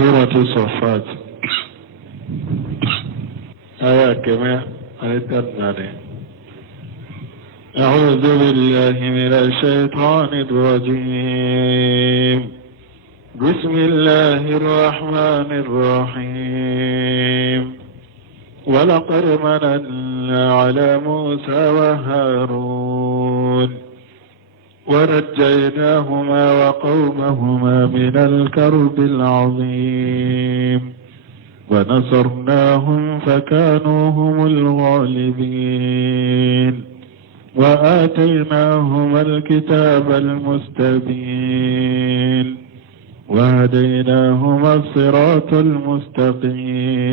سورة الصفات آية كما أتناني. أعوذ بالله من الشيطان الرجيم. بسم الله الرحمن الرحيم. ولقد مننا على موسى وهارون ونجيناهما وقومهما من الكرب العظيم ونصرناهم فكانوا هم الغالبين وآتيناهما الكتاب المستبين وهديناهما الصراط المستقيم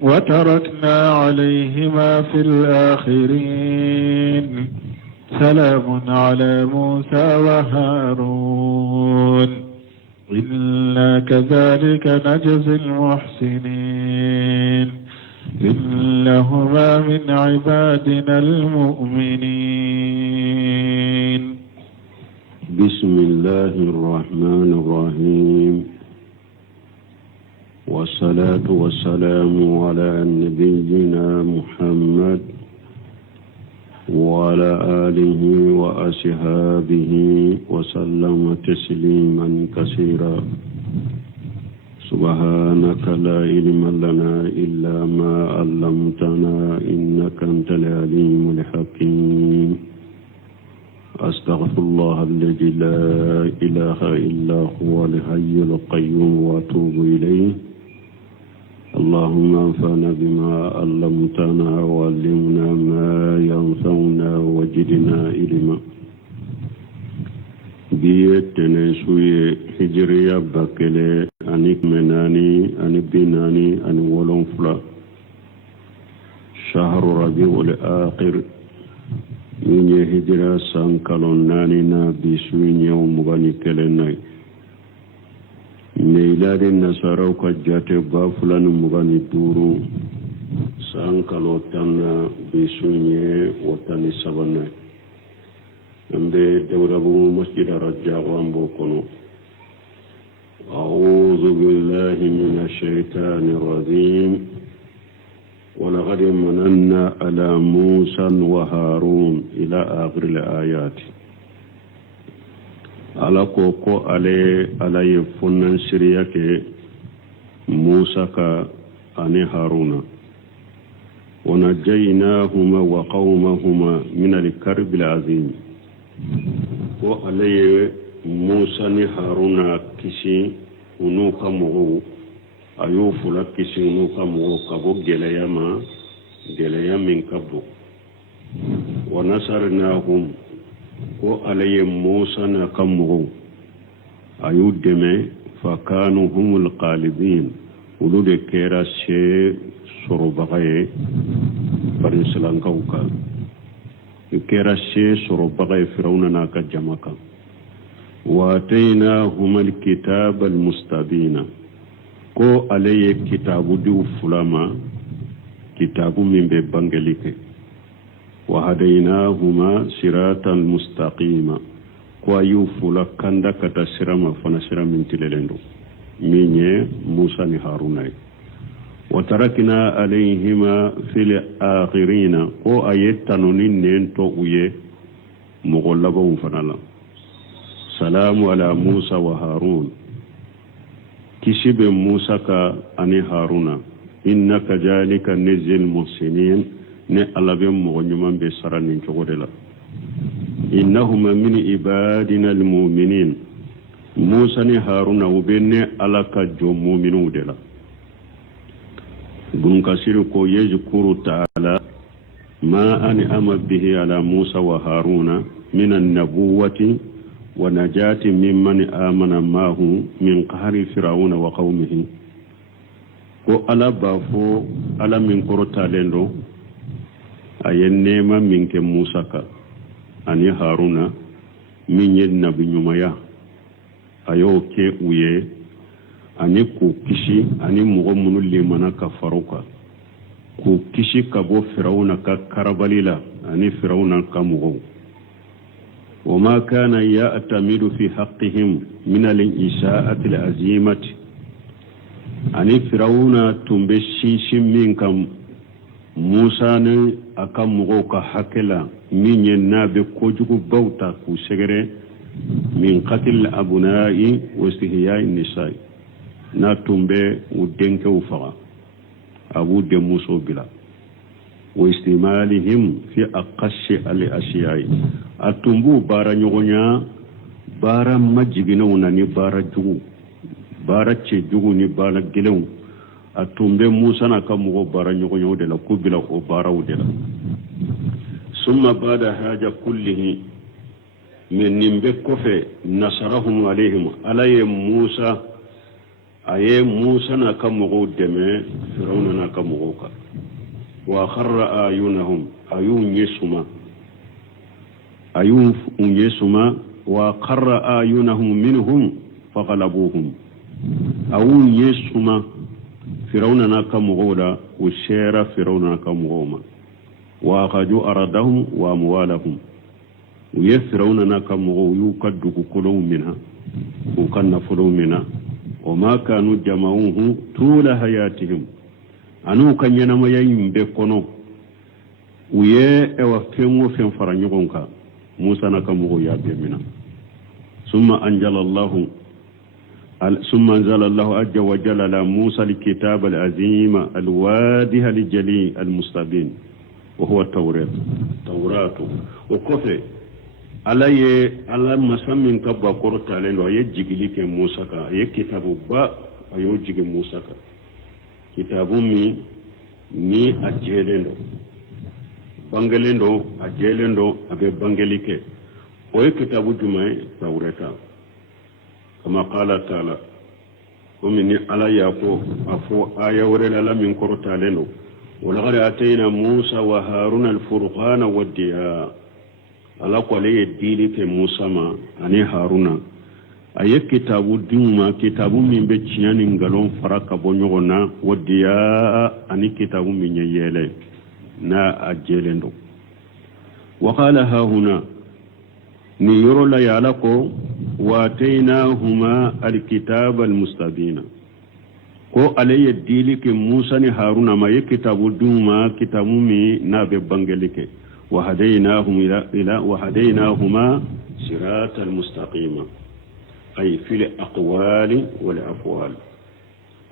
وتركنا عليهما في الآخرين. سلام على موسى وهارون إنا كذلك نجزي المحسنين إنهما من عبادنا المؤمنين. بسم الله الرحمن الرحيم والصلاة والسلام على نبينا محمد وعلى آله وأصحابه وسلم تسليما كثيرا. سبحانك لا علم لنا إلا ما علمتنا إنك أنت العليم الحكيم. أستغفر الله الذي لا إله إلا هو الحي القيوم وأتوب إليه. اللهم انفعنا بما علمتنا وعلمنا ما ينفعنا وزدنا علما. بيتنا سوي هجريا بكله أنيك مناني أني بناني أني ولنفلا شهر ربيع الآخر من هجرة سانكالون نانينا بسوين يوم مغاني كلناي ميلاد النصارى وكجات بافلان مغاني دورو سانكالو تانا بسوين وتاني سباناي نمبي دورابو مسجد رجاء وانبوكونو. أعوذ بالله من الشيطان الرجيم. ولقد مننا على موسى وهارون إلى آخر الآيات. على كوكو على يفنن سريك موسى كأني هارون ونجيناهما وقومهما من الكرب العظيم. وعلي موسى هارون كشي ونوكا مغو ayo fula kisinu ka mo kabo geleya min kabo wa nasarnahum ko alaye musa na kamo ayo deme fa kanu humul qalibin ulude kera she sorobagaye bari salankauka kera she sorobagaye firawna na ka jamaka wa atainahum alkitab almustabina ko alaye kitabu diw fulama kitabu min be bangelike wa hadaynahuma siratan mustaqima ko ayu fula kanda kata sirama fana siramin tilelendo minye Musa ni Haruna wa tarakna alayhima fil akhirina ko ayetano nento uye mugolabo fanala. Salamu ala Musa wa Harun kishibe Musa ka ani Haruna innaka jalika nizil muhsinin ne alabe mo nyuma be sarani jogodela innahuma min ibadina almu'minin. Musa ni Haruna ubenne alaka jo mu'minu dela gun kasiru ko yezkuru ta'ala ma ani ama bihi ala Musa wa Haruna min an-nabuwati ونجاة ممن آمن معه من قهر فرعون وقومه. ko ala bafo ala min korota lendo ayennema min ke Musa ka ani Haruna min yen nabi nyumaya ayo ke uye ani ku kishi ani mugo munu limana ka faruka ku kishi ka bo Firauna ka karabalila ani Firauna ka mugo. وما كان يأتمد في حقهم من الإساءة العزيمة ani firawuna tumbe shinshin min kam musa ne aka mɔgɔw ka hakɛla min ye n'a bɛ kojugubaw ta k'u sɛgɛrɛ min qatil abunai wa istihyai nisai n'a tun bɛ u denkɛw faga a b'u denmuso bila wa istimalihim fi aqashi al ashiyai a tun b'u baara ɲɔgɔnya baara majiginɛw na ni baara jugu baara cɛjugu ni baara gɛlɛnw a tun bɛ musa n'a ka mɔgɔw baara ɲɔgɔnyaw de la k'u bila o baaraw de la summa bada haja kullihi mais nin bɛ kɔfɛ nasarahum alayhim ala ye musa a ye musa n'a ka mɔgɔw dɛmɛ firawuna n'a ka mɔgɔw kan wa kharra ayunahum a y'u ɲɛ suma wa kharra ayunahum minhum faghalabuhum a y'u ɲɛ suma firawuna n'a ka mɔgɔw la u sera firawuna n'a ka mɔgɔw ma wa akhaju aradahum wa amwalahum u ye firawuna n'a ka mɔgɔw y'u ka dugukolow minɛ k'u ka nafolow minɛ wa ma kanu jama'uhu tula hayatihim anu ka ɲɛnamaya in bɛɛ kɔnɔ u ye fɛn o fɛn fara ɲɔgɔn kan musa n'a ka mɔgɔw y'a bɛɛ minɛ ثم أنزل الله عز وجل على موسى الكتاب العظيم الواضح الجلي المستبين وهو التوراة وكفى على مسمى كبا قرطة لأنه يجيك لك موسى كتاب با ويجيك موسى كتاب ni ajelendo bangelendo ajelendo abe bangelike o kitabu jumai tawreta kama qala taala ومن على يقو أفو آية ورلا من قرطالنو ولقد أتينا موسى وهارون الفرقان والضياء على قولي الديلك موسى ما أني هارون أي كتاب ديما كتاب من بتشيان نغلون فرق بنيونا والضياء أني كتاب من يلي نا أجلندو وقال ها هنا نيرو لا يالكو واتيناهما الكتاب المستبين ko alaye dili ke musa ni haruna ma ye kitabu duma kitabu mi na be bangelike wa hadaynahuma siratal mustaqima ay fil aqwali wal afwal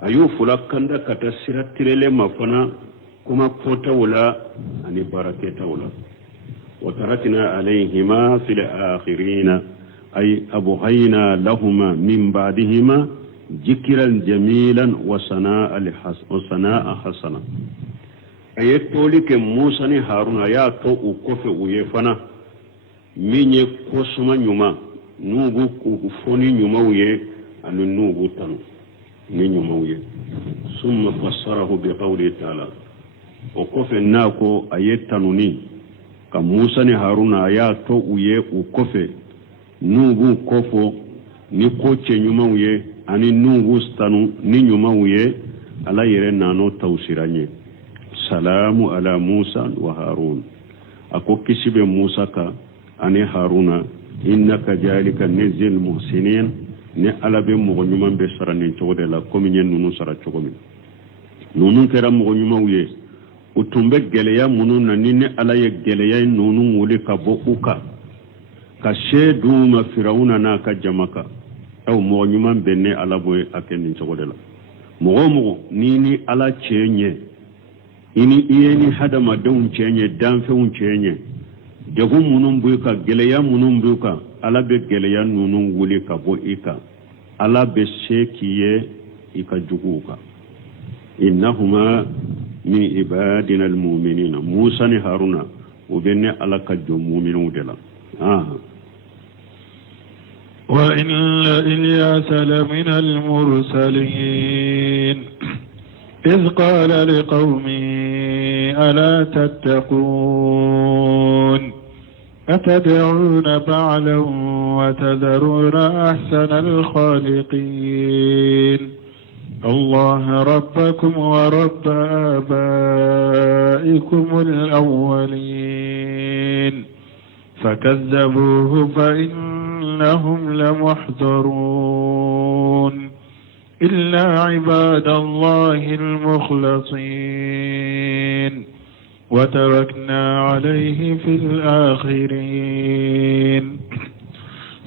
ayu fulakanda kata siratirele mafana kuma kota wala ani baraketa wala wa tarakna alayhima fil akhirin أي أبغينا لهما من بعدهما ذكرا جميلا وصناء حسنا أي تولك موسى هارون يا تو وكف ويفنا من يقسم نيوما نوغو كفوني نيوما ويه أن نوغو تنو نيوما ويه ثم فسره بقوله تعالى وكف ناكو أي تنوني كموسى هارون يا تو ويه وكف nugu kofo ni koche nyumaw ye ani nugu stanu ni nyumaw ye ala yere nano tawsiranye salamu ala Musa wa Harun ako kisibe Musa ka ani Haruna innaka jalika nizil muhsinin ne ala be mo nyumam be sarani cogode la komi nyen nunu sara cogomi nunu kera mo nyumaw ye utumbe geleya munun na ni ne ala ye geleya nunu wole ka bo uka ka sheduma firawuna na ka jamaka aw mo nyuman benne ala boy akenin cogodela mo ni ala chenye ini iyeni hadama dawun chenye danfe un chenye jagu munun buy ka geleya munun buy ka ala be geleya nunun wuli ka bo ika ala be shekiye ika juguka innahuma min ibadina almu'minina musa ni haruna ubenne ala ka jom mu'minu dela وإن إلياس لمن المرسلين إذ قال لقومه ألا تتقون أتدعون بعلا وتذرون أحسن الخالقين الله ربكم ورب آبائكم الأولين فكذبوه فإنهم لمحضرون إلا عباد الله المخلصين وتركنا عليه في الآخرين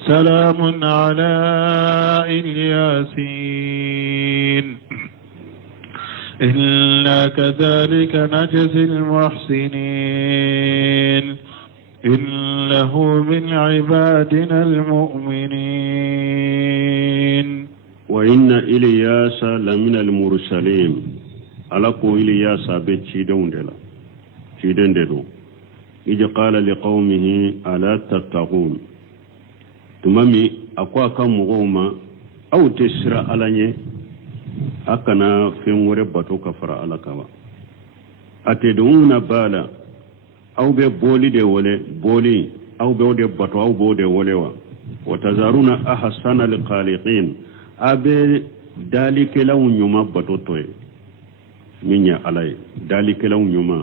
سلام على الياسين إنا كذلك نجزي المحسنين إنه من عبادنا المؤمنين وإن إلياس لمن المرسلين ألقوا إلياس بتشيدون دلو إذ قال لقومه ألا تتقون تمامي أقوى كم غوما أو تسرى على أكنا في مربطو كفر على كوا أتدعون بالا أو بولي دي ولي بولي أو بودي بطو أو بودي ولي وتزارون أحسن الخالقين أبي ذلك لو نيوما بطو توي منيا علي ذلك لو نيوما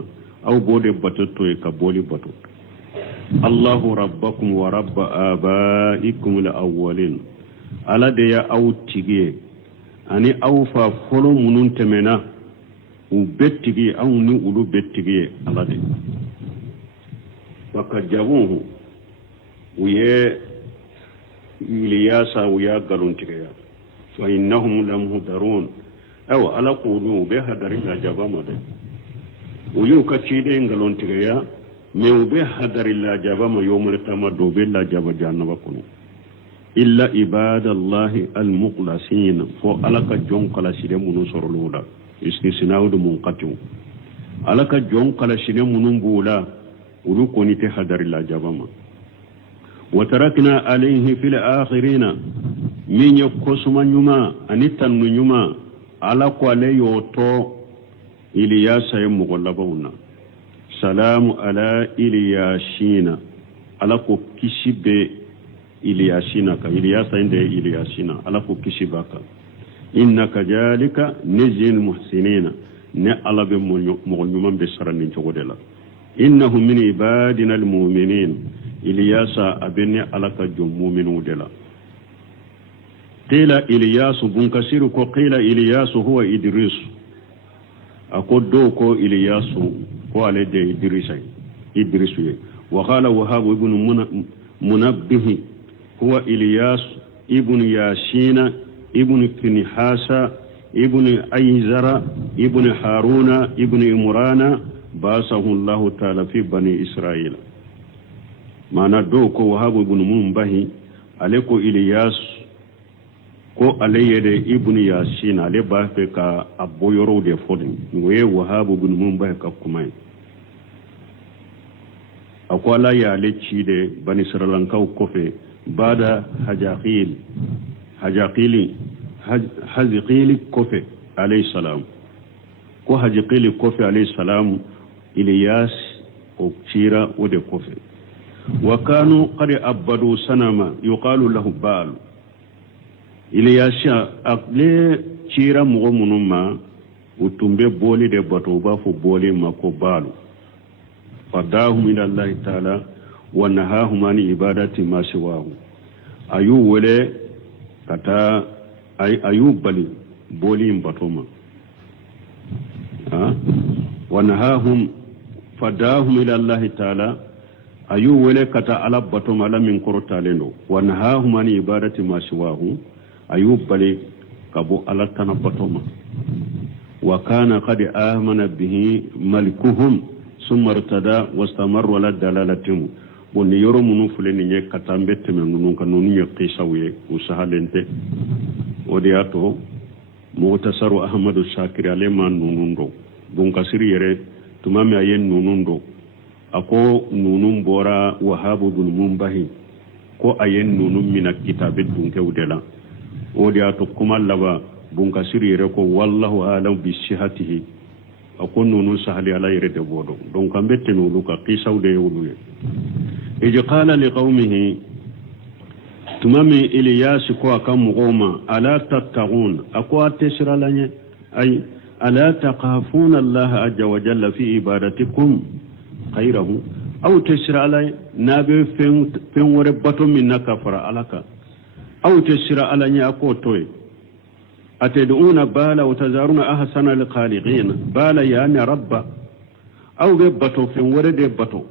أو بودي بطو توي كبولي بطو الله ربكم ورب آبائكم الأولين على دي أو تيجي أني أوفى فلو منون تمنا وبتيجي أو نقولو بتيجي على دي فكجابوه ويا إلياسا ويا قالون تيجي فإنهم لمهدرون أو على قولوا بها درجة جابما دي ويو كتشيدين قالون تيجي mais ube hadari la jaba ma yomul tamado be la jaba jannaba kunu illa ibadallahi almuqlasin fo alaka jon kala sire munu sorluda istisna'u munqati alaka jon kala sire munu bula uru konite hadari la jaba ma wa tarakna alayhi fil akhirina min yakosuma nyuma anitan nyuma ala ko ale yoto iliyasa yemugolabawna salamu ala iliyashina ala ko kishibe iliyashina ka iliyasa inde iliyashina ala ko kishibaka innaka jalika nizil muhsinina ne ala be mo nyuma be sarani jogodela innahu min ibadina almu'minin iliyasa abeni ala ka jom mu'minu dela qila iliyasu bunkasiru ko qila iliyasu huwa idris akodo ko iliyasu ko ale de idrisu wa qala wahab ibn munabbih huwa ilyas ibn yashina ibn kinhasa ibn ayzara ibn haruna ibn imrana basahu allah ta'ala fi bani isra'ila mana do ko wahab ibn munbahi ale ko ilyas ko ale yede ibn yashina ale ba fe ka aboyoro de fodin ngoye wahab ibn munbahi ka kumai akwala ya lecci de bani saralankaw kofe bada haziqili kofe alayhi salam ko haziqili kofe alayhi salam ilyas o cira ode kofe wa kanu qad abadu sanama yuqalu lahu bal ilyas aqle cira mo munuma utumbe boli de bato ba fu boli mako balu فداهم إلى الله تعالى ونهاهم عن عبادة ما سواه أيو ولا كتا أيو بلي بولين بطوما ونهاهم فداهم إلى الله تعالى أيو ولا كتا على بطوما لا من كرتالينو ونهاهم عن عبادة ما سواه أيو بلي كبو على تنا بطوما وكان قد آمن به ملكهم ثم ارتدى واستمر ولا دلالتهم بني يرو منو فلني ني كاتامبت منو كانو ني قيساوي وسهلنته ودياتو مختصر احمد الشاكر علي ما نونندو بون كسير يره تمامي اين نونندو اكو نونم بورا وهاب بن منبهي كو اين نونم من الكتاب دونك ودلا ودياتو كما لبا بون كسير يره كو والله اعلم بصحته akon nonu sahali ala yere de bodo donc ambette no luka qisaw de wuluye e qala li qaumihi tumami ilyas ko akam goma ala tattaqun akwa tesra lanye ay ala taqafuna allah azza wa jalla fi ibadatikum khayrahu aw tesra alay nabe fen wore bato min nakafara alaka aw tesra alanya ko toy أتدعون بالا وتزارون أحسن الخالقين بالا يعني رب أو ببتو في ورد بتو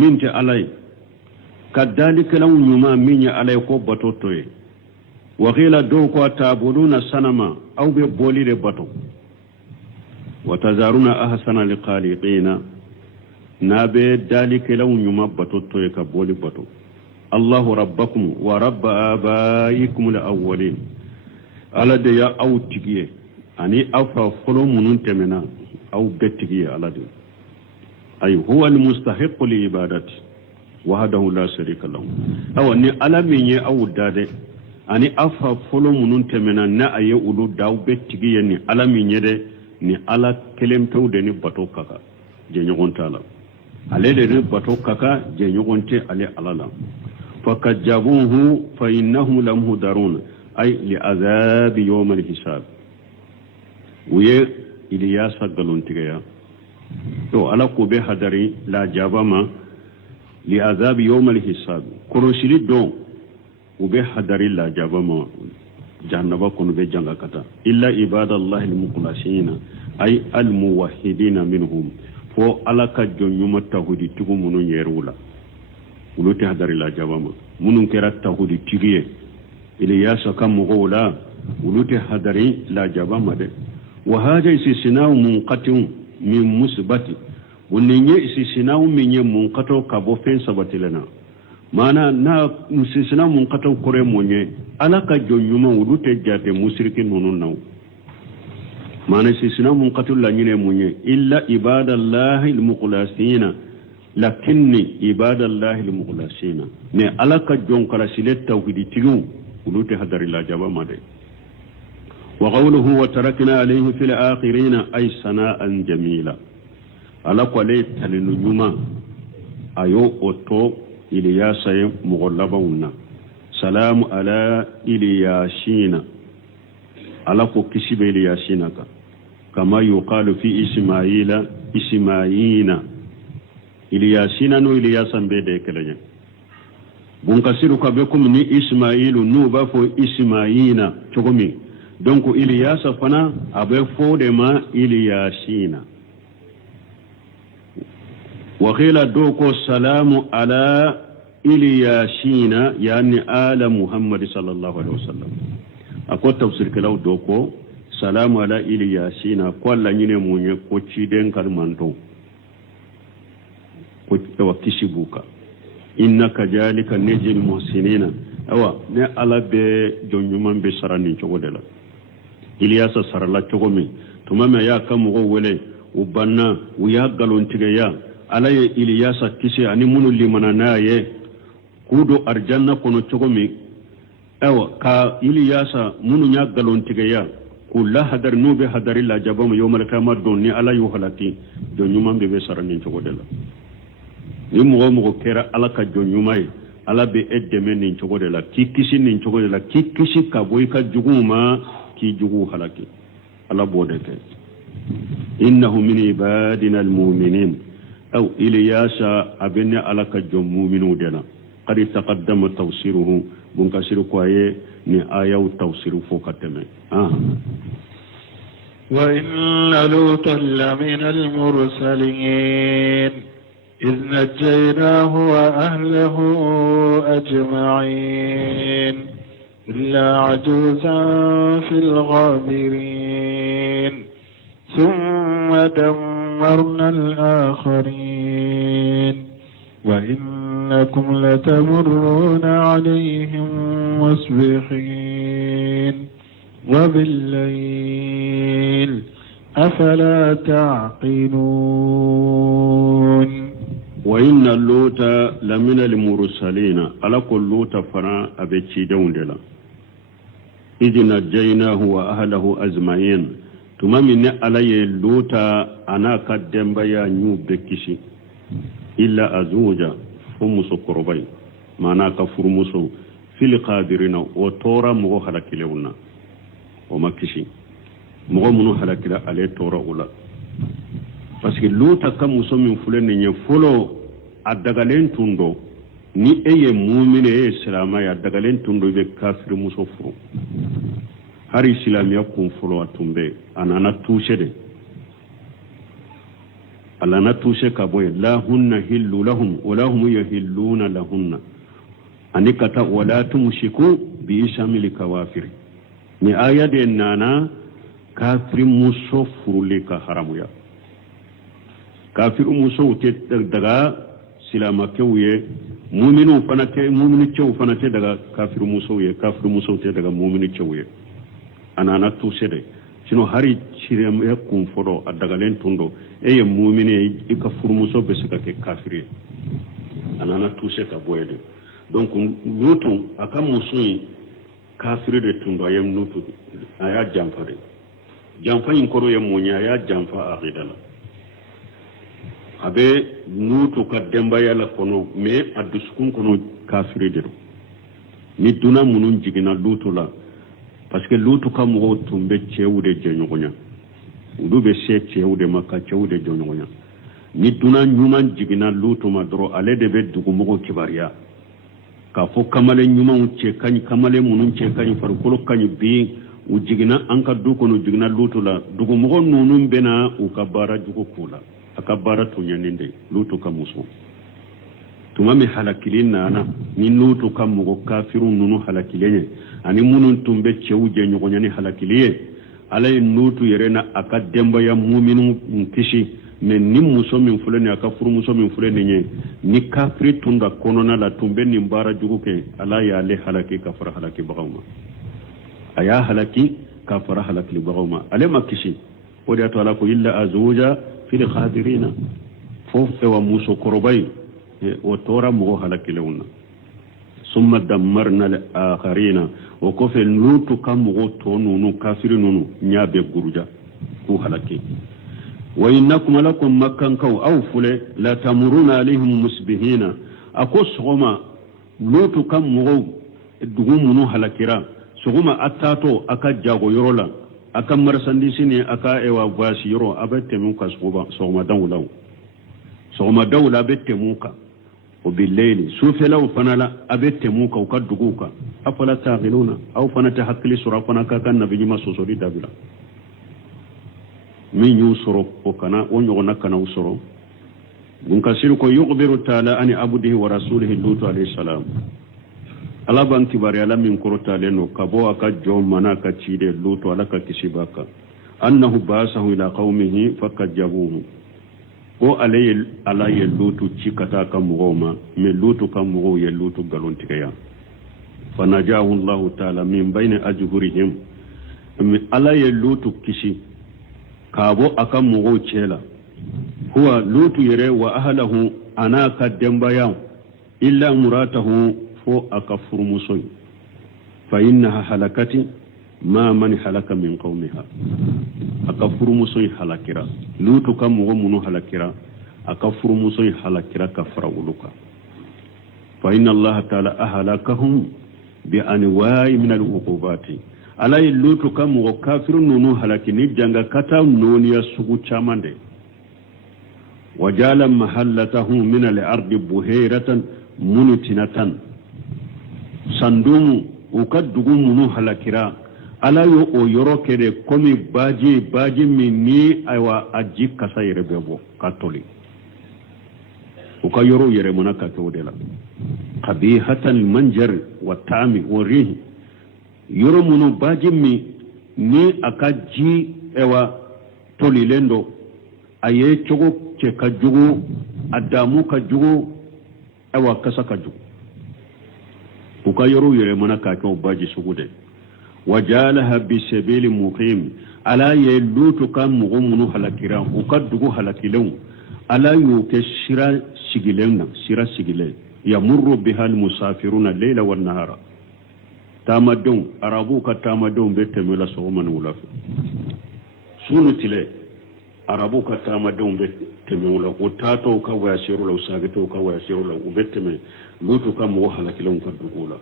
من علي كذلك لو يما من علي بتو توي وقيل دوكو تعبدون سنما أو ببولي بتو وتزارون أحسن الخالقين نابي ذلك لو يما بتو توي كبولي بتو الله ربكم ورب آبائكم الأولين ala de ya aw tigiye ani afa folo munun temena aw betigiye ala de ay huwa al mustahiq li ibadati wahdahu la sharika lahu aw ni ala minye aw dade ani afa folo munun temena na aye ulu daw betigiye ni ala minye de ni ala kelem tawde ni bato kaka je nyogon tala ale de bato kaka je nyogonte ale alala fakajabuhu fa innahum lamhudarun ay li azab yawm al-hisab wiye iliyasa galontigaya to ala ko be hadari la jabama li azab yawm al-hisab korosili don ube hadari la jabama jahannaba kono be janga kata illa ibadallahi al-mukhlasina ay al-muwahhidina minhum fo ala ka jonyuma tawhidi tugu munun yerula uluti hadari la jabama munun kera tawhidi tigiye إلياس كم غولا ولوت حضري لا جابا مده وهذا استثناء منقطع من مثبت ونيه استثناء من منقطع كبو فين ثبت لنا معنى نا استثناء منقطع كره مونيه على كجونيما ولوت جات مشركين نونو معنى استثناء منقطع لا نيه مونيه الا عباد الله المخلصين لكن عباد الله المخلصين ne ala ka jonkara sile tawhidi tigu ولوت هدر الله جابا مادي وقوله وتركنا عليه في الآخرين أي سناء جميلة على قولي تلنجما أيو أوتو إلياسي مغلبونا سلام على إلياسين على كسب إلياسينك كما يقال في إسماعيل إلياسين نو إلياسا بيديك لجن bunkasiru kabekum ni ismailu nu ba fo ismaina chogomi donc ilyasa fana abe fo de ma ilyasina wa qila doko salamu ala ilyasina yani ala muhammad sallallahu alaihi wasallam ako tafsir kalaw doko salamu ala ilyasina ko la nyine munye ko ciden kalmanto ko wakishibuka innaka jalika najil muhsinina awa ne ala be jonjuman be sarani chogodela iliyasa sarala chogomi tumama ya kamugo wele ubanna uya galontiga ya ala ye iliyasa kisi ani munu limana naye kudo arjanna kono chogomi awa ka iliyasa munu nya galontiga ya kula hadar nube hadari la jabam yawmal qiyamah donni ala yu halati jonjuman be sarani chogodela ni mogo kera ala ka jonyumai ala be edeme nin chogo de la kikisi nin chogo de la kikisi ka boy ka juguma ki jugu halaki ala bode ke innahu min ibadina almu'minin aw ilyasa abenne ala ka jom mu'minu dela qad taqaddama tafsiruhu bun kasiru kwaye ni ayaw tafsiru fo kateme wa inna lutan lamina almursalin إذ نجيناه وأهله أجمعين إلا عجوزا في الغابرين ثم دمرنا الآخرين وإنكم لتمرون عليهم مصبحين وبالليل أفلا تعقلون وإن اللوت لمن المرسلين على كل لوت فنا أبتشي دون دلا إذ نجيناه وأهله أجمعين ثم من علي اللوت أنا قدم بيا نيو بكشي إلا أزوجا فمسو قربي معنا كفرمسو في القادرين وطورا مغو حلق لونا وما كشي مغو منو حلق عليه طورا أولا parce que luta kam muso min fulani nye folo adagalen tundo ni eye mu'mine e islama ya adagalen tundo be kafir muso furu hari islamiya kun folo atumbe anana touché de alana touché ka boye la hunna hillu lahum wa lahum yahilluna lahunna anikata wala tumshiku bi shamil kawafir ni aya de nana kafir muso furule ka haramuya kafir muso te daga silama kewye mu'minu fanate mu'minu cew fanate daga kafir muso ye kafir muso te daga mu'minu cewye anana touché de sino hari cirem e kun fodo adaga len tundo e ye mu'mini e ka furmuso be sika ke kafiri anana touché ka boyede donc lutu aka musu kafiri de tundo ayem lutu aya jamfare jamfa in koro ye munya ya jamfa aqidala abe lutu ka demba yala kono me aduskun kono kafiri de ni duna munun jigina lutu la parce que lutu ka mo tumbe cewude jenyogonya udu be se cewude makka cewude jenyogonya ni duna nyuman jigina lutu madro ale de be dugu mo kibariya ka fo kamale nyuman ce kany kamale munun ce kany far kolo kany bi u jigina anka du kono jigina lutu la dugu mo nunun bena u kabara jugo kula akabara to nyaninde lutu ka muso tumami halakilin nana ni lutu ka mo kafirun nunu halakilenye ani munun tumbe cewuje nyogonyani halakiliye alay nutu yerena aka demba ya mu'minu nkishi men ni muso min fulani aka furu muso min fulani nye ni kafiri tunda konona la tumbe ni mbara juguke ala ya le halaki kafara halaki bagawma aya halaki kafara halaki bagawma ale makishi wodi ato ala ko illa azwaja fil khadirina fofe wa muso korobay o tora mo halaki lewna summa dammarna al-akharina wa kofel lutu kam to nunu kafiru nunu nyabe guruja ku halaki wa innakum lakum makkan kaw aw fule la tamuruna alaihim musbihina akos goma lutu kam dugu munu halakira sogoma atato aka jago yorola aka marsandisi ne aka ewa basi yoro abete mun kasgoba sogoma dawla abete muka وبالليل سوف لو فنلا أبت موكا وكدقوكا أفلا تاغلون أو فنتحكلي سورا فنكا كان نبي ما سوسوري دابلا من يوسرو وكنا ونغنا كنا وسرو منكسركو يخبر تعالى أن عبده ورسوله لوط عليه السلام ala ban kibari ala min korota leno kabo aka jom mana ka cide luto ala ka kisibaka annahu basahu ila qaumihi fakajabuhu ko alaye lutu cikata ka mugoma me lutu ka mugo ye lutu galontiya fanajahu allah ta'ala min bayni ajhurihim mi alaye lutu kisi kabo aka mugo cela huwa lutu yere wa ahlahu anaka dembaya illa muratahu fo aka furmusoy fa innaha halakati ma man halaka min qaumiha aka furmusoy halakira lutu kam mo munu halakira aka furmusoy halakira ka farawuluka fa inna allaha ta'ala ahlakahum bi anwa'i min al-uqubati alay lutu kam mo kafirun nunu halakini janga kata noniya sugu chamande wajala mahallatahu min al-ardi buhayratan munitinatan sandumu ukadugu munu halakira ala yo o yoro kede komi baji minni aywa aji kasa yere bebo katoli uka yoro yere munaka todela qabihatan manjar wa tami wa rih yoro munu baji mi ni akaji ewa tolilendo aye chogo che kajugu adamu kajugu ewa kasa kajugu uka yoro yere munaka to baji sugude wajalaha bisabili muqim ala yelutu kam mugumunu halakira ukaddugu halakilen ala yuke shira sigile yamurru biha almusafiruna layla wan nahara tamadun arabu ka tamadun betemela soman wulaf sunu tile arabu ka tamadun betemela utato ka wasiru law sagito ka wasiru law ubeteme lutu kam wo halakilen kaddugu la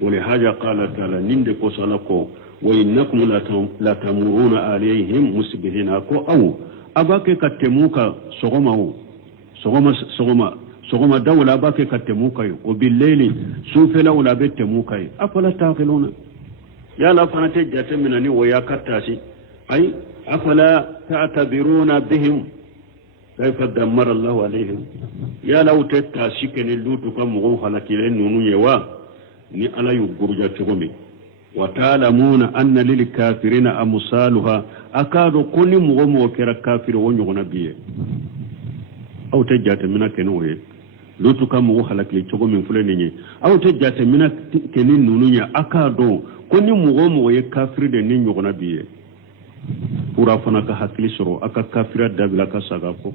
ولهذا قال تعالى نند كوسالكو وإنكم لا تمرون عليهم مسبحين أو أباك كتموكا سغما دولة أباك كتموكا وبالليل سوف لولا بتموكا أفلا تعقلون يا لا فنتجت منني ويا كتاسي أي أفلا تعتبرون بهم كيف دمر الله عليهم يا لو تتاسي كن اللوتو كم غوخ لكي نونو يوا ni ala yu gurja cogomi wa ta'lamuna anna lil kafirina amsaluha akado kuni mugo kera kafir wo nyogona biye aw te jate mina kenoye lutu kam mugo halakli cogomi fuleni ni aw te jate mina kenin nununya akado kuni mugo ye kafir de ni nyogona biye pura fana ka hakli soro aka kafira dabila ka sagako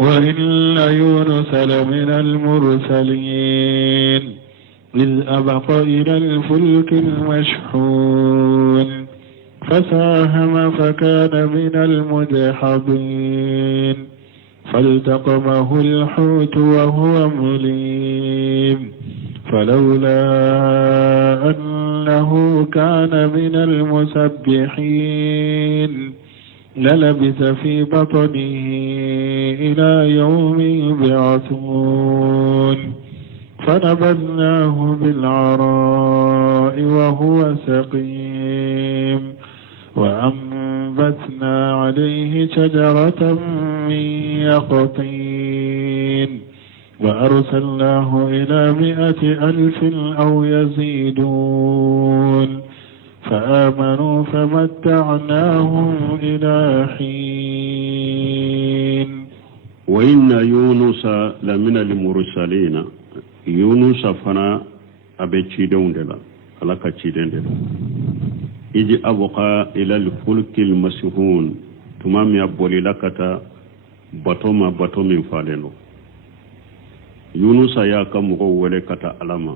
وإن يونس لمن المرسلين إذ أبق إلى الفلك المشحون فساهم فكان من المدحضين فالتقمه الحوت وهو مليم فلولا أنه كان من المسبحين للبث في بطنه إلى يوم يبعثون فنبذناه بالعراء وهو سقيم وأنبتنا عليه شجرة من يقطين وأرسلناه إلى 100,000 أو يزيدون فآمنوا فمتعناهم إلى حين وإن يونس لمن المرسلين يونس فنا أبي تشيدون دلا ألاك تشيدون دلا إذ أبقى إلى الفلك المسهون تمام يبولي لكتا بطوم فالنو يونس يا كم هو ولكتا ألاما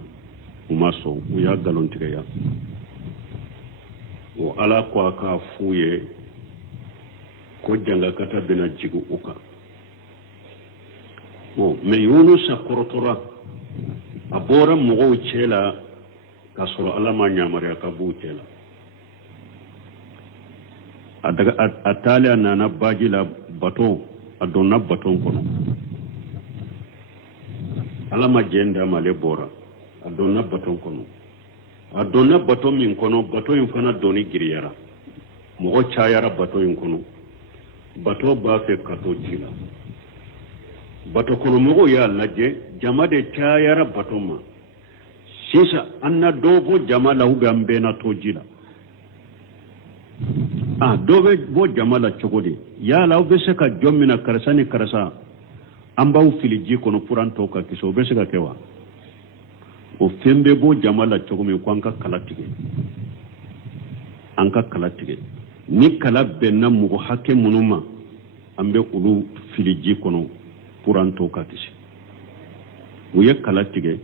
وماسو ويا غالون تريا wo ala ko aka fuye ko janga kata bena jigu uka wo me yunus akorotora abora mugo chela kasoro ala ma nyamare aka bu chela adaga atalia na bajila bato adonna baton kono ala ma jenda male bora adonna baton kono adonna bato min kono bato in fana doni giriyara mogo chayara bato in kono bato ba fe kato jila bato kono mogo ya laje jama de chayara bato ma sisa anna dogo jama la ugambe na to jila dobe bo jama la chogodi ya la ubese ka jommina karasa amba u filiji kono puranto ka kiso ubese ka kewa o fembe bo jamala chogomi ko anka kalatige ni kala benna mugo hakke munuma ambe ulu filiji kono puranto katisi uye kalatige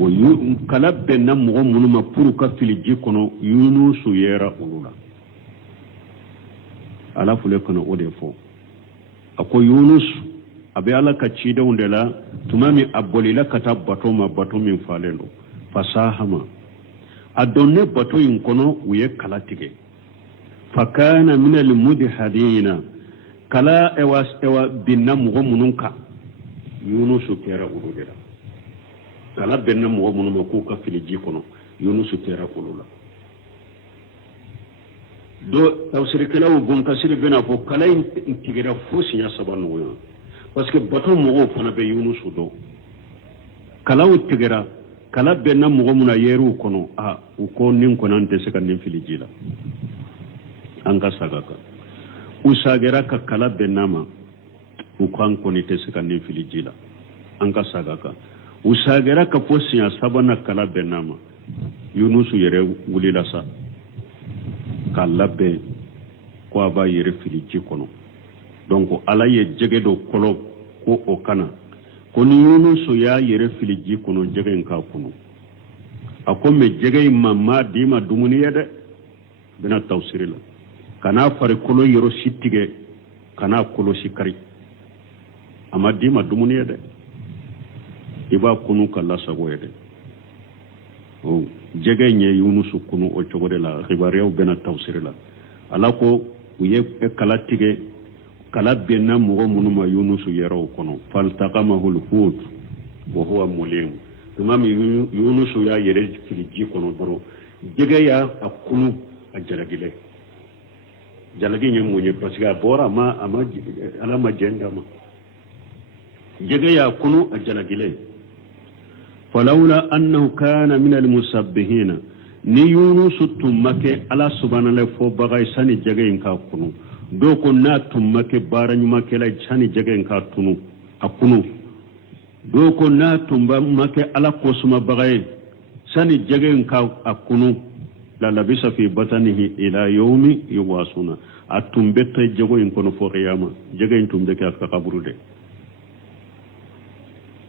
o yu kala benna mugo munuma puru ka filiji kono yunusu yera ulula ala fule kono odefo ako yunus abe ala ka cida undela tumami abolila kata bato min falelo fasahama adonne bato yin kono uye kalatige fakana min almudhadina kala ewa binna mugo mununka yunusu kera urudela kala benna mugo munuma ko ka filiji kono yunusu kera ulula do tawsirikala u bon kasiri bena fo kala intigira fosi ya sabanu yo parce que bato mogo fana be yunusu do kala utigira kala benna mogo muna yeru kono uko nin kono ante se kan nin filijila anga sagaka usagera ka kala benama uko an koni te se kan nin filijila anga sagaka usagera ka posiya sabana kala benama yunusu yere wulila sa kala be ko aba yere filiji kono donc ala ye jege do kolo ko o kana ko ni yunusu ya yere filiji kono jege nka kono akome jege mamma dima dumuni yede bina tawsirila kana fare kolo yero sittige kana kolo sikari ama dima dumuni yede iba kunu kala sago yede o jege nye yunusu kunu o chogode la khibariya bina tawsirila ala ko uye kala tige kala benna mugo munuma yunusu yero kono faltaqamahu alhut wa huwa mulim tumami yunusu ya yere fili ji kono doro jege ya akunu a jalagile jalagi nye munye parce que bora ama ala ma jenda ma jege ya kunu a jalagile falawla annahu kana min almusabbihina ni yunusu tummake ala subhanahu fo bagay sani jege in ka kunu do ko na tummake baranyuma kala sani jege in ka tunu akunu do ko na tumba make ala kosuma bagay sani jege in ka akunu la labisa fi batanihi ila yawmi yuwasuna atumbeta jego in kono fo qiyama jege in tumbe ka kaburu de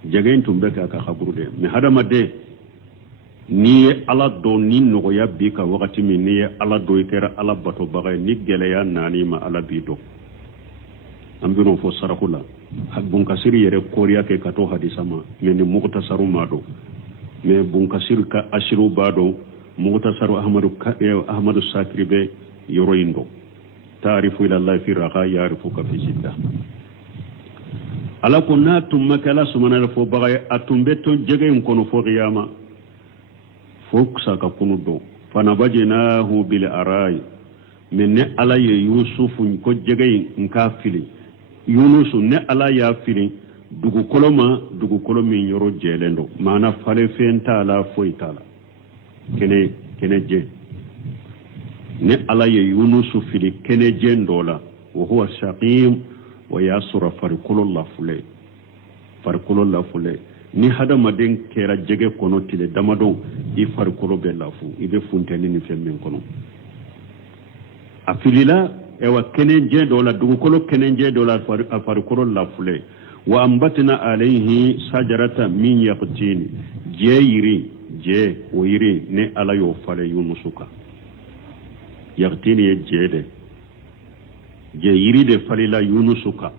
jege in tumbe ka kaburu de mi hadama de ni ala do ni no ya bi ka wakati mi ni ala do ikera ala bato bagay ni gele ya nani ma ala bi do ambino fo sarakula habbun kasiri yere koriya ke kato hadisama me ni muqtasaru mado me bun kasir ka ashiru bado muqtasaru ahmadu sakri be yoroindo ta'rifu ila allah fi raqa ya'rifuka fi shidda ala kunna tumma kala sumana fo bagay atumbeto jege en kono fo qiyama foksa ka kunudo fanabajnahu bil arai minne ala ye yusufu ko jege nka fili yunusu ne ala ya fili dugu kolomi yoro jelendo mana fale fenta ala foitala kene je ne ala ye yunusu fili kene jendola wa huwa shaqim wa yasura farikulla fule ni hada maden kera jege kono tile damado I farikolo be lafu ibe funteni ni femmen kono afilila ewa kene jendola dugu kolo kene jendola farikolo lafule wa ambatna alayhi sajarata min yaqtin je yiri ne ala yo fale yunusuka yaqtin ye jede je yiri de falila yunusuka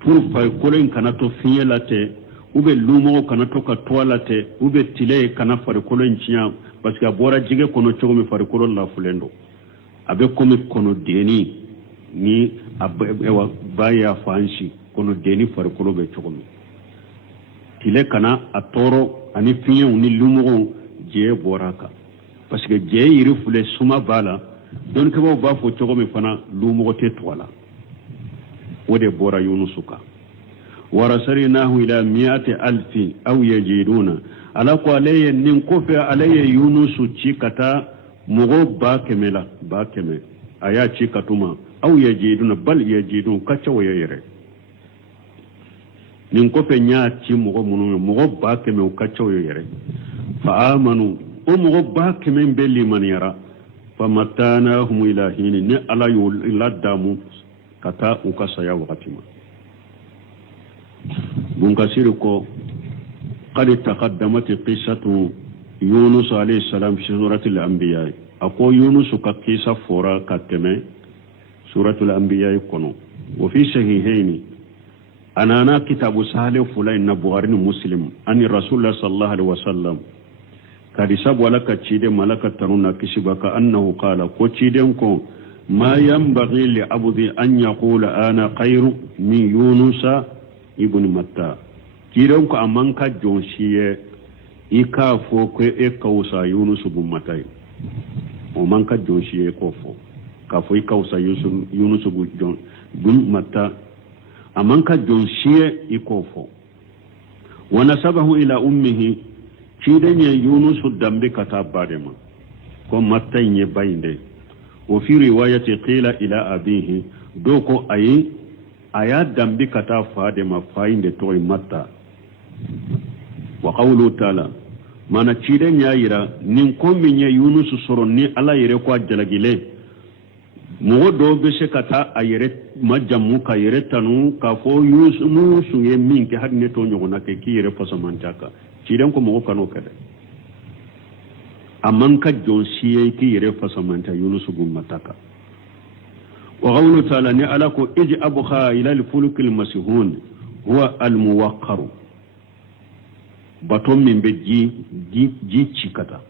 pour fa kolen kana to finyelate ube lumo kana to ka toilate ube tile kana fare kolen ciya parce que bora jige kono chogo mi fare kolon la fulendo abe komi kono deni ni ewa baya fanshi kono deni fare kolo be chogo mi tile kana atoro ani fiye ni lumo je boraka parce que je yiri fule suma bala don ke ba fo chogo mi fana lumo te toila wode bora yunusuka warasarinahu ila 100,000 aw yajiduna ala ko alaye nin kofe alaye yunusu cikata mugo ba keme aya cikatuma aw yajiduna bal yajidun kacha wayere nin kofe nya ci mugo ba keme kacha wayere fa amanu o mugo ba keme belli man yara famatanahum ila hin ni ala yuladamu kata ukasaya wakatima bunkasiriko قد تقدمت قصة يونس عليه السلام في سورة الأنبياء أقول يونس كقصة فورا كتمة سورة الأنبياء كنو وفي صحيحين أنا كتاب سهل فلان بوارن مسلم أن الرسول الله صلى الله عليه وسلم قد سبوا لك تشيد ملك ترونا كسبك أنه قال كتشيدنكو ما ينبغي لعبد أن يقول أنا خير من يونس ابن متى kiran ko amman ka jonshiye ika fo ko e kausa yunus bun matai o man ka jonshiye ko fo ka fo ika kausa yunus bun mata amman ka jonshiye iko fo wa nasabahu ila ummihi kidanye yunus dambe kata barema ko matai nye bainde o fi riwayati qila ila abihi doko ayi aya dambe kata fadema fainde toy matta wa qawlu ta'ala mana ciden yayira nin ko minye yunus soro ni ala yere ko jalagile mo do be se kata ayere majamu ka yere tanu ka fo yunus ye min ke hadne to nyogona ke ki yere fasamantaka ciden ko mo kano kade amman ka jonsiye ki yere fasamanta yunus bum mataka wa qawlu ta'ala ni ala ko ij abkha ila al-fulk al-masihun huwa al-muwaqqar baton min be ji cikata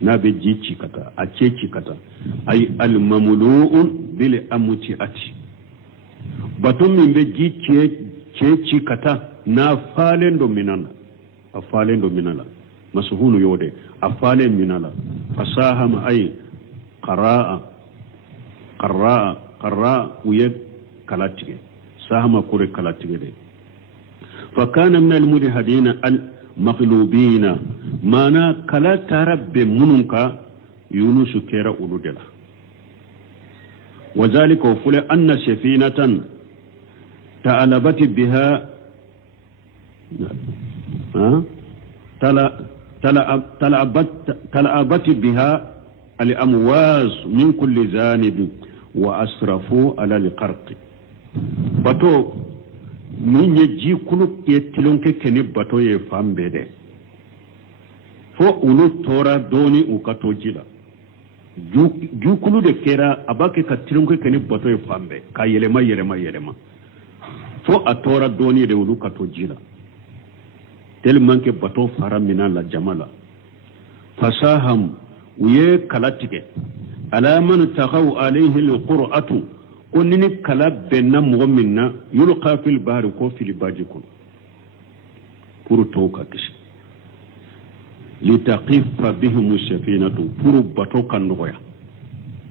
na be ji cikata a ce cikata ay al-mamlu'un bil amtiati baton min be ji ce cikata na falendo minana a falendo minala مسهول يودي أفعال من الله فساهم أي قراء ويد كالاتي ساهم كوري كالاتي دي فكان من المجاهدين المغلوبين مانا كلا ترب منك يونس كيرا أولودلا وذلك وفل أن سفينة تألبت بها تلعبت بها الأمواج من كل جانب وأسرفوا على القرق باتو من يجي كل يتلون كني باتو يفهم بده فو أولو تورا دوني وكاتو جيلا جو كل دكيرا أباك كتلون كني باتو يفهم بده كايلما fo a tora doni de wulu kato jila tellement que bato fara mina la jamala fasaham uye kalatike ala man taghaw alayhi alqur'atu kunni kala benna mu'minna yulqa fil bahri ko fil bajikun pour toka kishi litaqifa bihim safinatu pour bato kan noya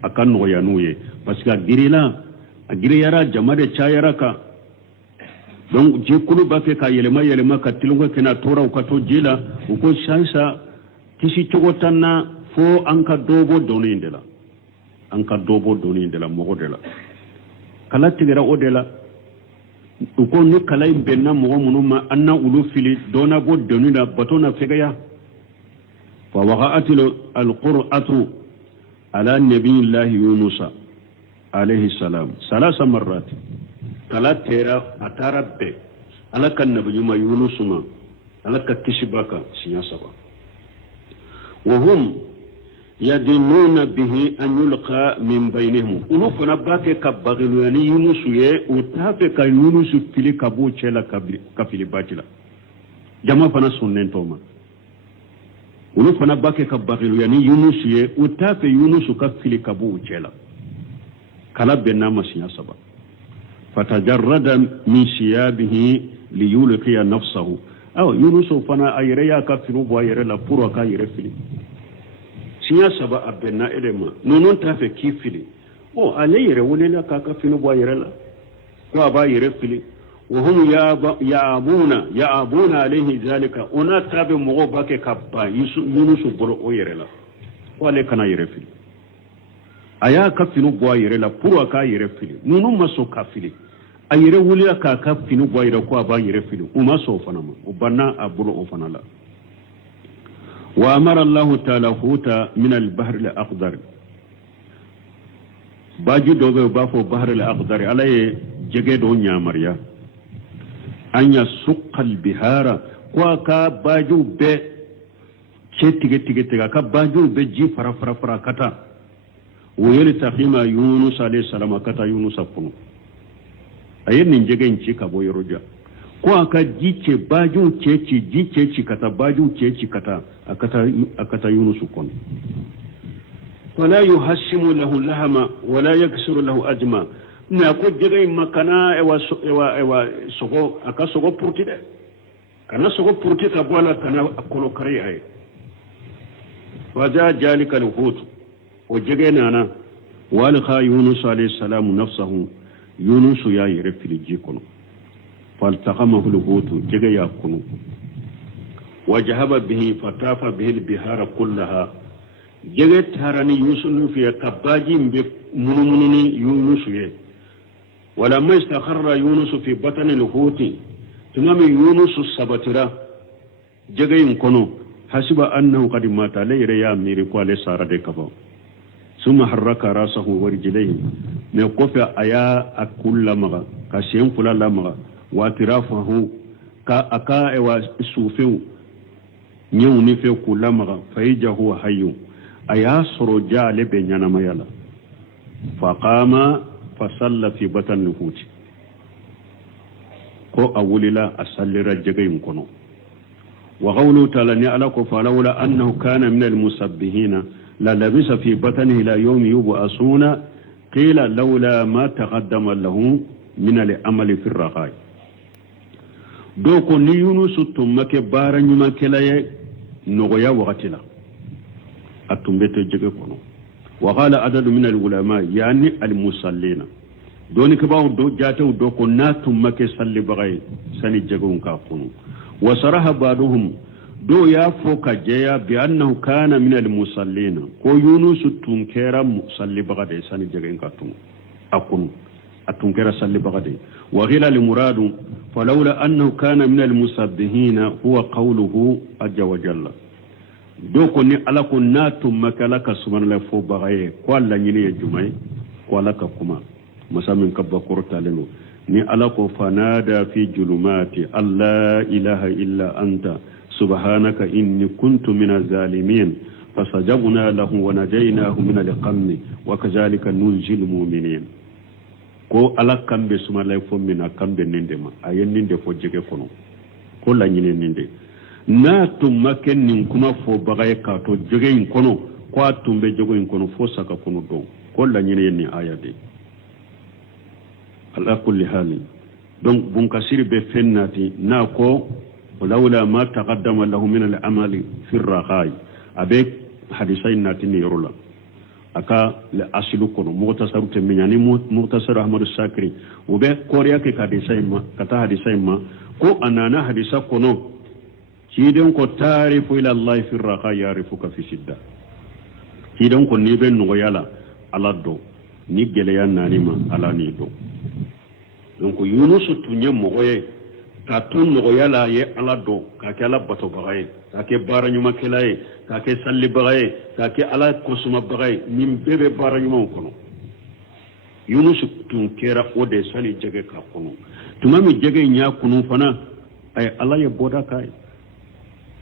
akan noya nuye parce que giriyara jamade chayara ka donc jikulu bafe ka yelema ka tilungo kena tora ukato jila uko shansa kisi chogotanna fo anka dobo doni indela mogo dela kala tigera odela uko ni kala imbenna mogo munuma anna ulu fili dona bo doni da batona fegaya fa waqa'at alqur'atu ala nabiyillahi yunus alayhi salam salasa marrat kala tera atarabbe ala kan nabiyuma yunusuma ala ka kishibaka sinya saba wa hum yadinuna bihi an yulqa min bainihim ulu kana bake ka bagilu yani yunusu ye utafe ka yunusu fili kabu chela kafili batila jama fana sunnen toma ulu kana bake ka bagilu yani yunusu ye utafe yunusu ka fili kabu chela kala benna masinya saba فتجرد من ثيابه ليلقي نفسه أو يونس فنا أيريا كفنو بوير لا بورا كاير فيلي سيا سبا أبنا إلما نون تافه كيفلي أو عليه ولا كفنو بوير لا كابا يرفلي وهم يابون عليه ذلك أنا تابع مغوبك كبا يونس برو وير لا ولا كنا يرفلي أيا كفنو بوير لا بورا كاير فيلي نون مسو كفلي ayire wuli ka ka finu boyira ko aba yire filu uma so fanama ubanna abulu ofanala wa amara Allah ta'ala huta min al-bahr al-aqdar baji dobe bafo bahr al-aqdar alaye jege do nyamariya anya suqal bihara ko ka baju be tige ka baju be ji fara kata wuyeli takhima yunus alayhi salam kata yunus akunu ayen ninjegen ci ka boyoroja ko aka jice baju ceci jice ci kata baju ceci kata akata yunus kon wala yuhassimu lahu lahama wala yaksiru lahu ajma na ko jege makana ewa sogo aka sogo purti de kana sogo purti ta bola kana akolo kare ay waja jalika alhut o jege nana wal kha yunus alayhi salam nafsuhu yunus ya yere fili jikono faltaqamahu alhut jege ya kunu wajahaba bihi fatafa bihi albihara kullaha jege tarani yusuf fi kabaji mbe munumuni yunus ye wala ma istakharra yunus fi batn alhut tumami yunus sabatira jege inkono hasiba annahu qad mata layra ya miri ko le sarade kaba ثم حرك راسه ورجليه نقف ايا اكل لمغا كشين فلا لمغا واطرافه كاكا وسوفو نيوني في كل لمغا فيجا هو حي ايا سرجا لبنيانا ميالا فقام فصلى في بطن الحوت كو اوللا اصلي رجغين كنو وقوله تعالى نعلك فلولا انه كان من المسبحين لا لبس في بطنه لا يوم يبعثون قيل لولا ما تقدم له من العمل في الرخاء دوكو ني يونس تمك بارا نيما كلاي نغيا وغتلا أتنبت جيكونا وقال عدد من العلماء يعني المصلين دونك باو دو جاتو دو كنا تمك صلي بغي سني جيكون كاكونو وصرح بعضهم دو يا فوق جيا بأنه كان من المصلين كو يونس تنكر مصلي بغي سني جيكون كاكونو أتنكر صلي بغي وغير المراد فلولا أنه كان من المسبحين هو قوله عز وجل doko ni ala ko na tumma kala ka subhanahu fo bagaye ko alla nyini e jumay ko ala ka kuma masamin kabba korta leno ni ala ko fanada fi julumati alla ilaha illa anta subhanaka inni kuntu minaz zalimin fasajabna lahu wa najaynahu min al-qammi wa kadhalika nunjil mu'minin ko ala kambe subhanahu fo mina kambe nindema ayen ninde fo jege kono ko la nyini ninde na tumma kennin kuma fo bagaye ka to jogeyin kono ko tumbe jogoyin kono fo saka kono do ko la nyine ni ayade ala kulli hali donc bun kasiri be fennati na ko walaula ma taqaddama lahu min al-amali fi ar-raghai abe hadisai natini yorula aka la asilu kono mu'tasaru teminyani mu'tasar ahmad sakri ube koriya ke hadisai ma kata hadisai ma ko anana hadisa kono kiden ko tarifu ila Allah fi raqa yarifuka fi shidda kiden ko ni ben no yala ala do ni gele ya nani ma ala ni do donc yunus tunye mo goye ka tun no yala ye ala do ka kala bato bagaye ka ke bara nyuma kelaye ka ke salli bagaye ka ke ala kosuma bagaye nim bebe bara nyuma kono yunus tun kera ode sali jege ka kono tumami jege nya kunu fana ay ala ye boda kai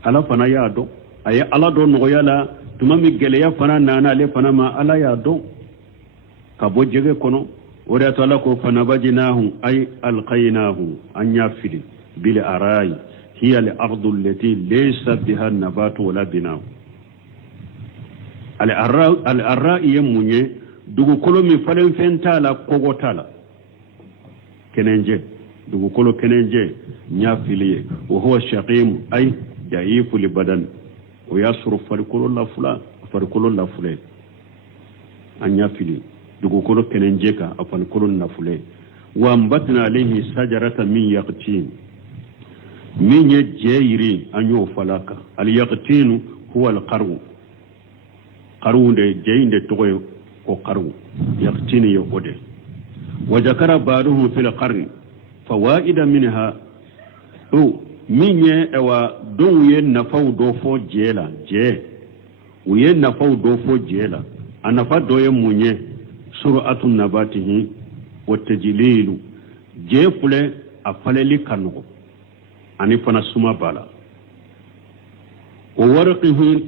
ala fana ya do ay ala do no yala tumami gele ya fana nana le fana ma ala ya do ka bo jege kono wada tala ko fana bajinahu ay alqaynahu anya fili bil arai hiya al ardu allati laysa biha nabat wala bina al arrai yamunye dugu kolo mi falen fentala kogo tala kenenje dugu kolo kenenje nya fili wa huwa shaqim ay jaifu li badan o yasru farikolo la fule anya fili dugu kolo kenenje ka afan kolo na fule wa ambatna alayhi sajaratan min yaqtin min yajiri anyo falaka al yaqtin huwa al qaru de jeyinde togoy ko qaru yaqtin yo ode wa zakara ba'dahu fil qarn fawaida minha minye ewa don ye nafaw do fo jela je uye nafaw do fo jela anafa do ye munye sur'atu nabatihi wa tajlilu je fule afaleli kanugo ani fana suma bala wa warqihi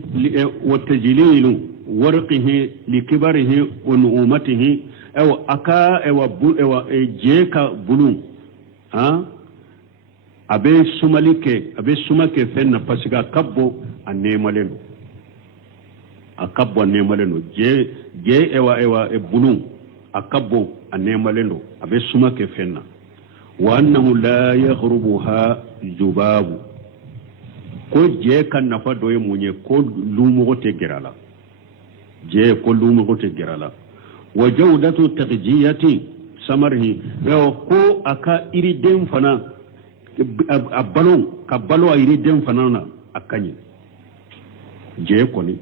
wa tajlilu warqihi likibarihi wa nu'umatihi ewa aka ewa bul ewa je ka bulun abe sumake fenna pasika kabbo anemaleno akabbo anemaleno je ewa bulun akabbo anemaleno abe sumake fenna wa annahu la yaghrubuha zubabu ko je kan nafa doye munye ko lumo te gerala je ko lumo te gerala wa jawdatu taqjiyati samarhi ko aka iri dem fana abalo ayri dem fanana akanye je koni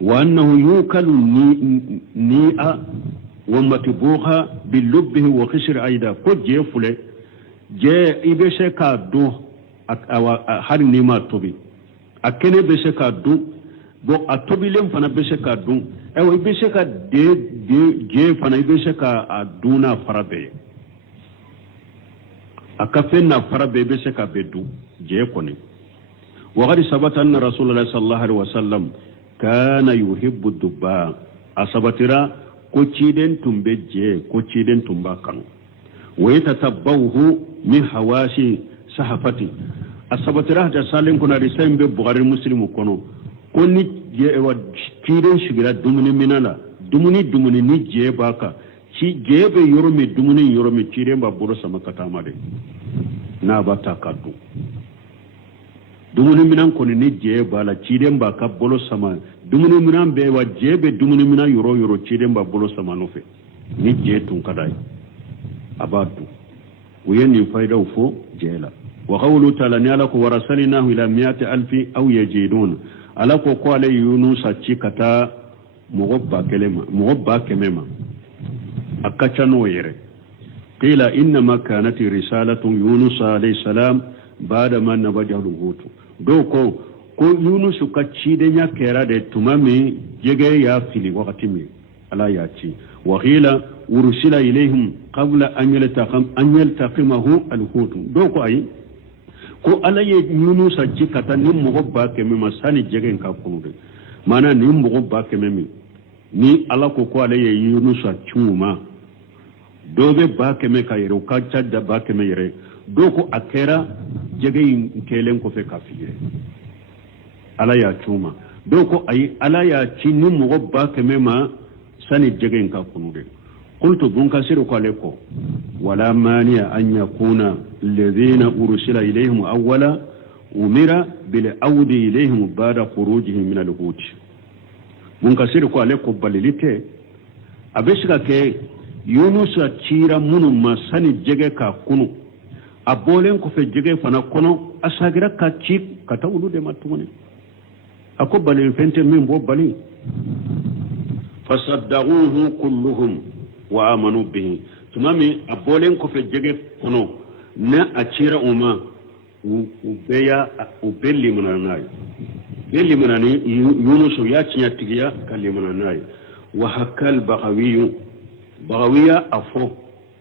wa annahu yukalu ni a wa matbuha bil lubhi wa khishri aida ko je fule je ibe sheka do har ni ma tobi akene be sheka do bo atobi lem fana be sheka do e ibe sheka de je fana ibe sheka aduna farabe akafenna farabe be sheka bedu je koni wa qad sabata anna rasulullah sallallahu alaihi wasallam kana yuhibbu dubba asabatira ko ciden tumbe je ko ciden tumba kan wa yatatabbahu min hawashi sahafati asabatira da salin kuna risambe bukhari muslim kono ko ni je wa ciden shigira dumuni minala dumuni ni je baka ci jebe yoromi dumuni yoromi cire ba buru sama katama de na ba ta kaddu dumuni minan koni ni je bala ciden ba ka bolo sama dumuni minan be wa jebe dumuni minan yoro ciden ba bolo sama no fe ni je tun kadai abadu وين فايدة وفو جيلا وقوله تعالى نالك ورسلناه إلى 100,000 أو يجيدون ألاكو قال يونس أتشيكتا مغبا كميما أكتشا نويري قيل إنما كانت رسالة يونس عليه السلام بعدما نبجه الهوت دوكو ko yunus ka cidenya kera de tumami jege ya fili wakati mi ala ya ci wa qila ursila ilayhim qabla an yaltaqimahu alhut doko ay ko ala ye yunus jikata ni mo ba ke mi masani jege ka kunude mana ni mo ba ke mi ni ala ko ala ye yunus chuma dobe ba ke me ka yero ka cadda ba ke me yere doko akera jege kelen ko fe kafire ala ya chuma doko ay ala ya chinu mo ba ke mema sani jegen ka kunude qultu bun kasiru qaleko wala mania an yakuna alladhina ursila ilayhim awwala umira bil audi ilayhim ba'da khurujihim min al-hut bun kasiru qaleko balilite abeshika ke yunus achira munu masani jege ka kunu abolen ko fe jege fana kono asagira ka chi kata ulude matumune ako bali fente min bo bali fasaddaquhu kulluhum wa amanu bihi tumami abolen ko fe jege kono na achira uma ubeya ubelli munanai belli munani yunus ya cinya tigiya kalli munanai wa hakal baghawiya afro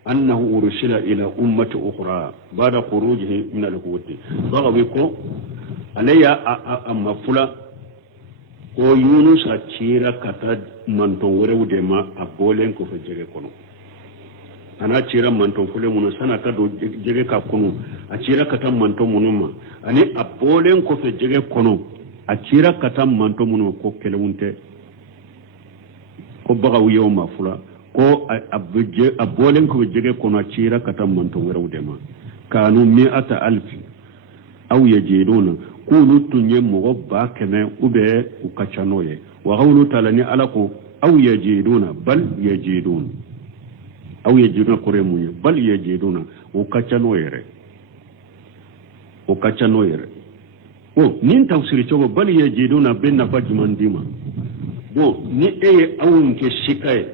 annahu ursila ila ummati ukhra ba'da khurujihi min al-hut baghawi ko alayya amma fula ko yunus a cira kata manton wore wude ma a bolen ko fe jege kono ana cira manton fule mun sana ka do jege ka kono a cira kata manton munuma ani a bolen ko fe jege kono a cira kata manton mun ko kelewunte ko baga wiyo ma fula ko a bolen ko jege kono a cira kata manton wore wude ma kanu 100,000 aw yajiduna kulu tunye mogo ba keme ube ukachanoye wa qawlu ta'ala ni alako aw yajiduna bal yajidun aw yajiduna koremunye bal yajiduna ukachanoyere o nin tafsiri chogo bal yajiduna benna fajmandima bo ni eye awun ke shikaye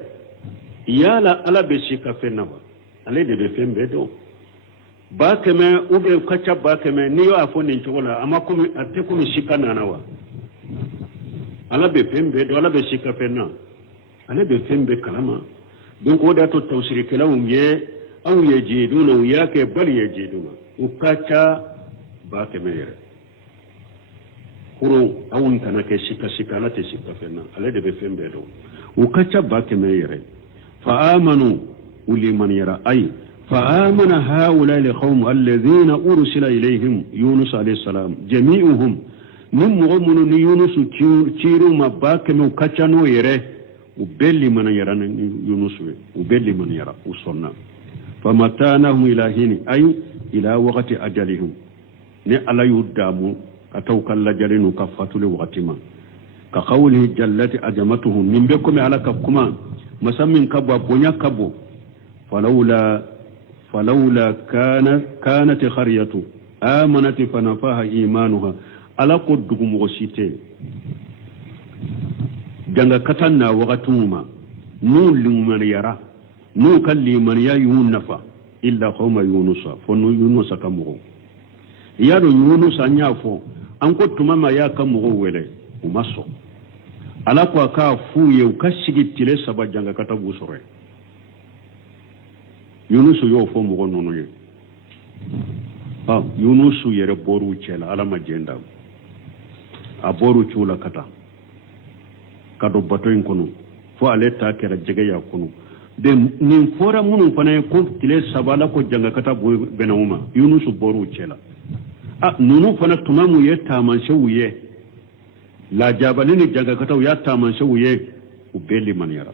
yala ala be shika fenaba ale de be fembe do ba keme ube kacha ba keme ni yo afoni nchola ama kumi ate kumi shikana nawa ala be pembe do ala be shika fenna ala be pembe kalama donc oda to tawsiri kala umye aw yajiduna yake bal yajiduna ukacha ba keme yere kuro awun kana ke shika la te shika fenna ala de be pembe do ukacha ba keme yere fa amanu uliman yara ay فآمن هؤلاء القوم الذين أرسل إليهم يونس عليه السلام جميعهم من مغمون يونس تيرو ما باك من كتشانو يره وبلي من يرى يونس وبلي من يرى وصلنا فمتانهم إلى هنا أي إلى وقت أجلهم ne ala yudamu atawka lajalinu kafatul waqtima ka qawlihi jallati ajamatuhum min bekum ala kakuma masammin kabwa bonya kabo فلولا كانت خرية آمنت فنفاها إيمانها على قدكم غسيتي جنga katanna waqatuma nu liman yara nu kalli man ya yunafa illa qawma yunusa fonu yunusa kamugo yado yunusa nyafo an ko tumama ya kamugo wele umaso ala ko ka fuye ukashigi tile saba janga katabu sore yunusu yo fo mo nonu ye yunusu yere boru chela ala majenda a boru chula kata kado bato inkono fo aleta kera jege ya kono de nin fora munu fana ko tile sabala ko janga kata benawuma yunusu boru chela nunu fana tumamu ye tamanse wuye la jabalini janga kata ya tamanse wuye ubeli maniara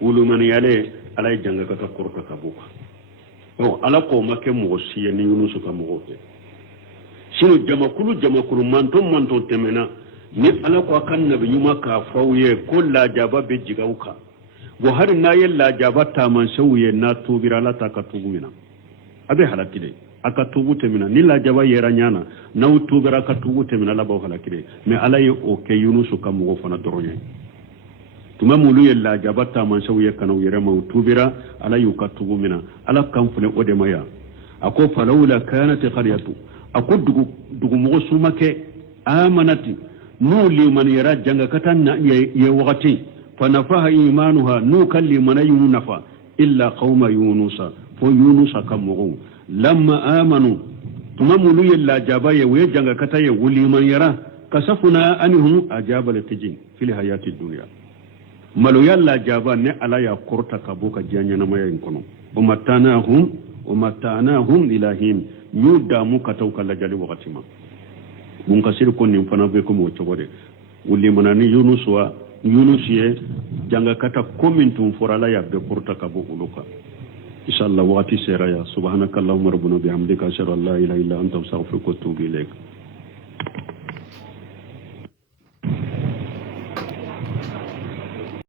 ulu maniale ala janga kata korka kabuka ala ko make mo siye ni yunusu ka mo ke sino jamakulu manton temena ni ala ko kan nabi nyuma ka fawye ko la jaba be jigauka bo har na yella jaba ta man shawye na tubira la ta ka tubumina abe halakide aka tubu temina ni la jaba yera nyana na tubira ka tubu temina la ba halakide me ala ye o ke yunusu kam go fana doroye tuma mulu yella jaba ta man shawye kana yera ma tubira ala yu ka tubumina ala kan fune ode maya ako falawla kanat qaryatu ako dugu mo sumake amanati nu liman yara janga katanna ye wakati fa nafaha imanuha nu kalli man yunafa illa qauma yunusa fo yunusa kamugo lamma amanu tumamulu yalla jabaye we janga kataye wuli man yara kasafuna anhum ajaba litijin fil hayati dunya malu yalla jaba ne ala ya kurta kabuka janya na mayin kono umatanahum ilahin yuda mukataw kala jali wakati ma mun kasir ko nim fana be ko mo chogode wuli manani yunus ye janga kata komintum forala ya be porta ka bo uluka inshallah wati seraya subhanakallahumma rabbuna bihamdika ashhadu an la ilaha illa anta astaghfiruka wa atubu ilaik